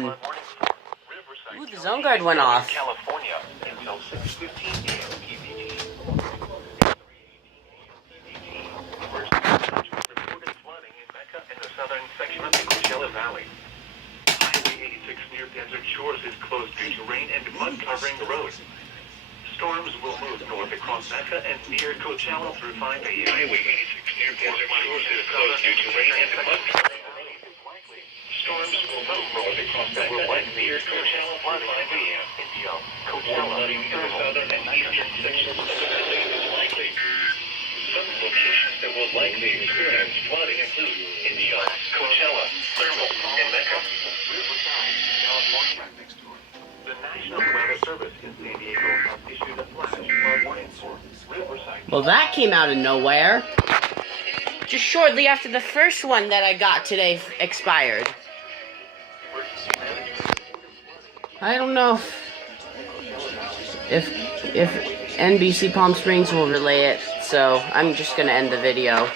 one. Ooh, the zone guard went off. California until 6:15 a.m. PPT. First, reported flooding in Mecca and the southern section of the Coachella Valley. Highway 86 near Desert Shores is closed due to rain and mud covering the road. Storms will move north across Mecca and near Coachella through 5 a.m. Highway 86 near Desert Shores is closed due to rain and mud covering the road. Storms will move north across Mecca and near Coachella through 5 a.m. India, Coachella, near southern and eastern sections of the valley is likely. Some locations that will likely experience flooding include India, Coachella, Thermal, and Mecca. California next door. The National Weather Service in San Diego has issued a flash flood warning for Riverside. Well, that came out of nowhere. Just shortly after the first one that I got today expired. I don't know if NBC Palm Springs will relay it, so I'm just gonna end the video.